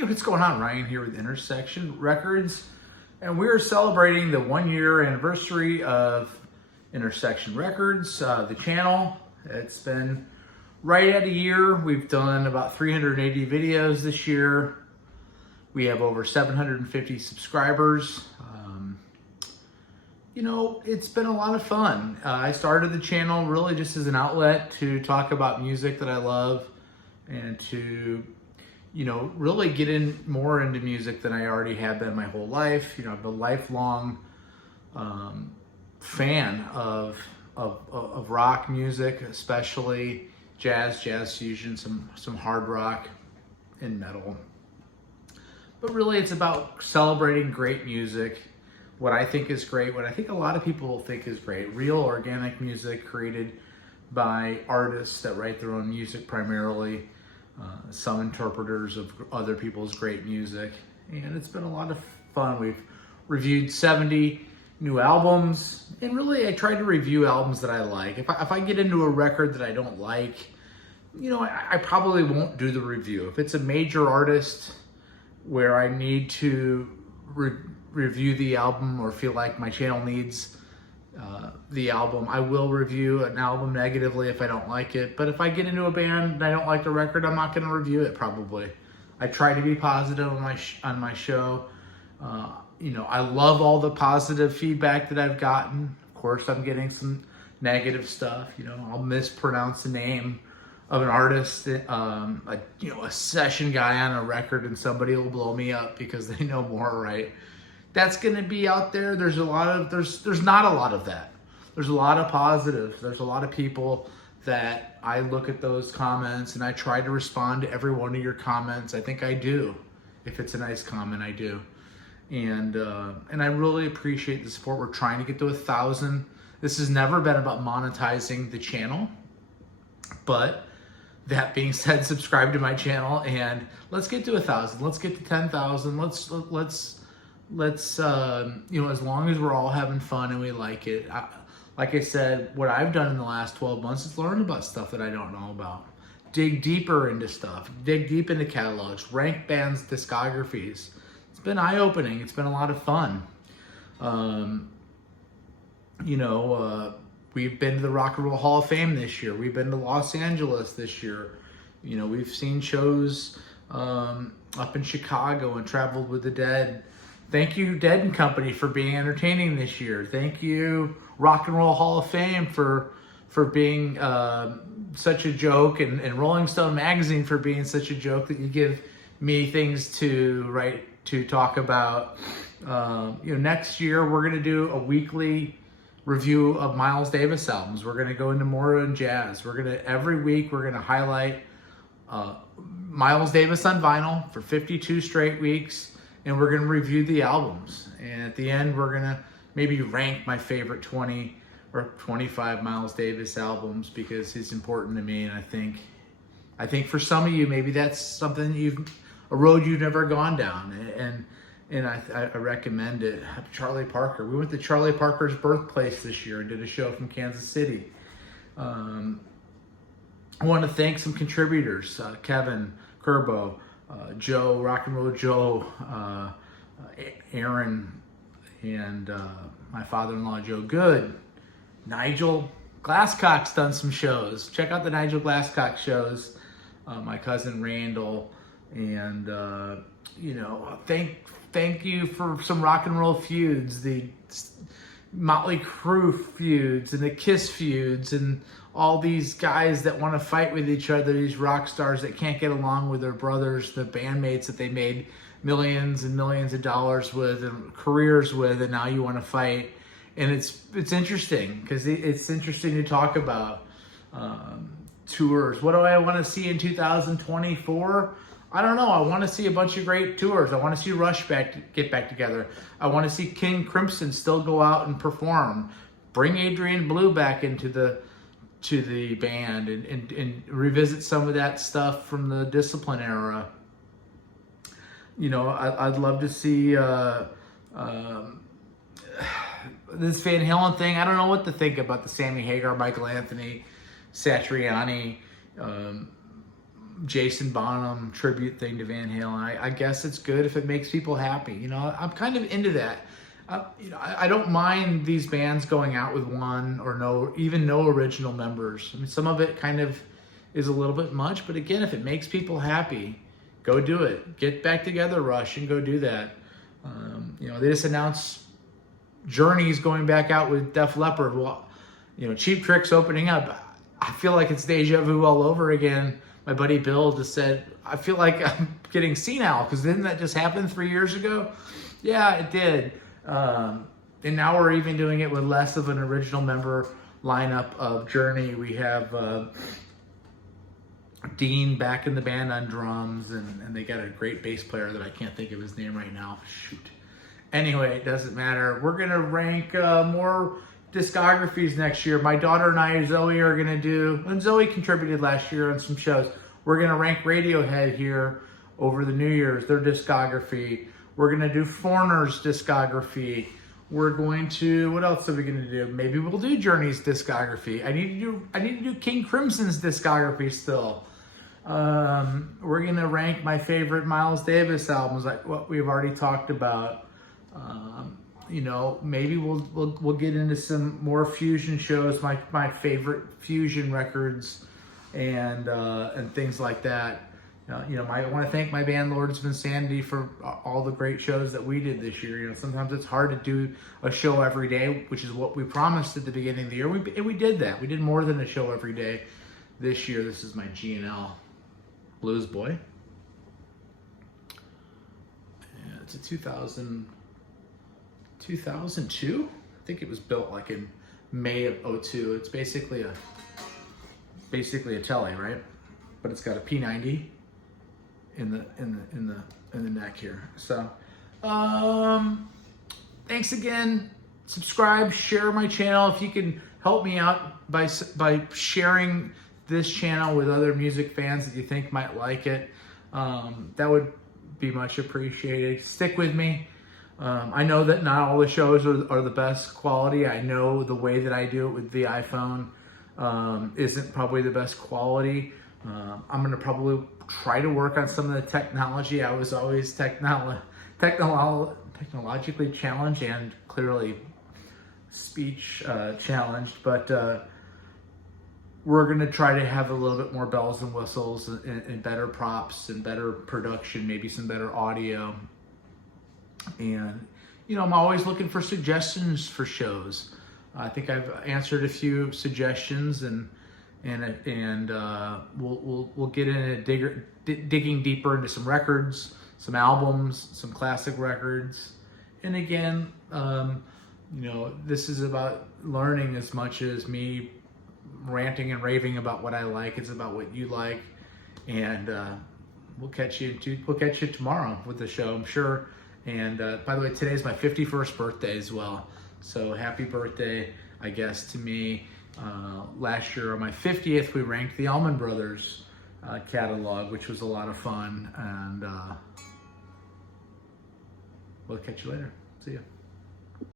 Hey, what's going on? Ryan here with Intersection Records, and we're celebrating the 1-year anniversary of Intersection Records, the channel. It's been right at a year. We've done about 380 videos this year. We have over 750 subscribers. It's been a lot of fun. I started the channel really just as an outlet to talk about music that I love and to really get in more into music than I already have been my whole life. I'm a lifelong fan of rock music, especially jazz fusion, some hard rock and metal. But really it's about celebrating great music, what I think is great, what I think a lot of people think is great, real organic music created by artists that write their own music primarily. Some interpreters of other people's great music, and it's been a lot of fun. We've reviewed 70 new albums, and really I try to review albums that I like. If I get into a record that I don't like, I probably won't do the review. If it's a major artist where I need to review the album or feel like my channel needs the album, I will review an album negatively if I don't like it. But if I get into a band and I don't like the record, I'm not going to review it probably. I try to be positive on my show. I love all the positive feedback that I've gotten. Of course, I'm getting some negative stuff. I'll mispronounce the name of an artist, a session guy on a record, and somebody will blow me up because they know more, right? That's going to be out there. There's not a lot of that. There's a lot of positives. There's a lot of people that I look at those comments and I try to respond to every one of your comments. I think I do. If it's a nice comment, I do. And I really appreciate the support. We're trying to get to 1,000. This has never been about monetizing the channel. But that being said, subscribe to my channel and let's get to 1,000. Let's get to 10,000. Let's as long as we're all having fun and we like it. Like I said, what I've done in the last 12 months is learn about stuff that I don't know about. Dig deeper into stuff. Dig deep into catalogs. Rank bands' discographies. It's been eye-opening. It's been a lot of fun. We've been to the Rock and Roll Hall of Fame this year. We've been to Los Angeles this year. We've seen shows up in Chicago and traveled with the Dead. Thank you, Dead and Company, for being entertaining this year. Thank you, Rock and Roll Hall of Fame, for being such a joke, and Rolling Stone Magazine for being such a joke that you give me things to write, to talk about. Next year we're going to do a weekly review of Miles Davis albums. We're going to go into more in jazz. Every week we're going to highlight Miles Davis on vinyl for 52 straight weeks. And we're going to review the albums. And at the end, we're going to maybe rank my favorite 20 or 25 Miles Davis albums because he's important to me. And I think for some of you, maybe that's something a road you've never gone down. And I recommend it. Charlie Parker. We went to Charlie Parker's birthplace this year and did a show from Kansas City. I want to thank some contributors, Kevin Kerbo, Joe, Rock and Roll Joe, Aaron, and my father-in-law, Joe Good. Nigel Glasscock's done some shows. Check out the Nigel Glasscock shows. My cousin Randall, and thank you for some rock and roll feuds, the Motley Crue feuds and the Kiss feuds, and all these guys that want to fight with each other, these rock stars that can't get along with their brothers, the bandmates that they made millions and millions of dollars with and careers with, and now you want to fight. And it's interesting because it's interesting to talk about tours. What do I want to see in 2024? I don't know. I want to see a bunch of great tours. I want to see Rush get back together. I want to see King Crimson still go out and perform. Bring Adrian Blue back into the band and revisit some of that stuff from the Discipline era. I'd love to see this Van Halen thing. I don't know what to think about the Sammy Hagar, Michael Anthony, Satriani, Jason Bonham tribute thing to Van Halen. I guess it's good if it makes people happy. You know, I'm kind of into that. You know, I don't mind these bands going out with one or no original members. I mean, some of it kind of is a little bit much, but again, if it makes people happy, go do it. Get back together, Rush, and go do that. You know, they just announced Journey's going back out with Def Leppard. Well, you know, Cheap Trick's opening up. I feel like it's deja vu all over again. My buddy Bill just said, I feel like I'm getting senile, because didn't that just happen 3 years ago? Yeah, it did. And now we're even doing it with less of an original member lineup of Journey. We have Dean back in the band on drums, and they got a great bass player that I can't think of his name right now. Shoot. Anyway, it doesn't matter. We're going to rank more discographies next year. My daughter and I, Zoe, are going to do, and Zoe contributed last year on some shows. We're going to rank Radiohead here over the New Year's, their discography. We're going to do Foreigner's discography. We're going to, what else are we going to do? Maybe we'll do Journey's discography. I need to do King Crimson's discography still. We're going to rank my favorite Miles Davis albums, like what we've already talked about. You know, maybe we'll get into some more fusion shows, my favorite fusion records, and things like that. You know, I want to thank my band Lords of Insanity for all the great shows that we did this year. You know, sometimes it's hard to do a show every day, which is what we promised at the beginning of the year. And we did that. We did more than a show every day this year. This is my G&L Blues Boy. Yeah, it's a 2002. I think it was built like in May of 02. It's basically a Tele, right? But it's got a P90 in the neck here. So, thanks again. Subscribe, share my channel. If you can help me out by sharing this channel with other music fans that you think might like it, that would be much appreciated. Stick with me. I know that not all the shows are the best quality. I know the way that I do it with the iPhone isn't probably the best quality. I'm going to probably try to work on some of the technology. I was always technologically challenged and clearly speech challenged, but we're going to try to have a little bit more bells and whistles and better props and better production, maybe some better audio. And, you know, I'm always looking for suggestions for shows. I think I've answered a few suggestions, and we'll get into digging deeper into some records, some albums, some classic records. And again, you know, this is about learning as much as me ranting and raving about what I like. It's about what you like, and we'll catch you tomorrow with the show, I'm sure. And by the way, today's my 51st birthday as well. So happy birthday, I guess, to me. Last year on my 50th, we ranked the Allman Brothers catalog, which was a lot of fun. And we'll catch you later. See ya.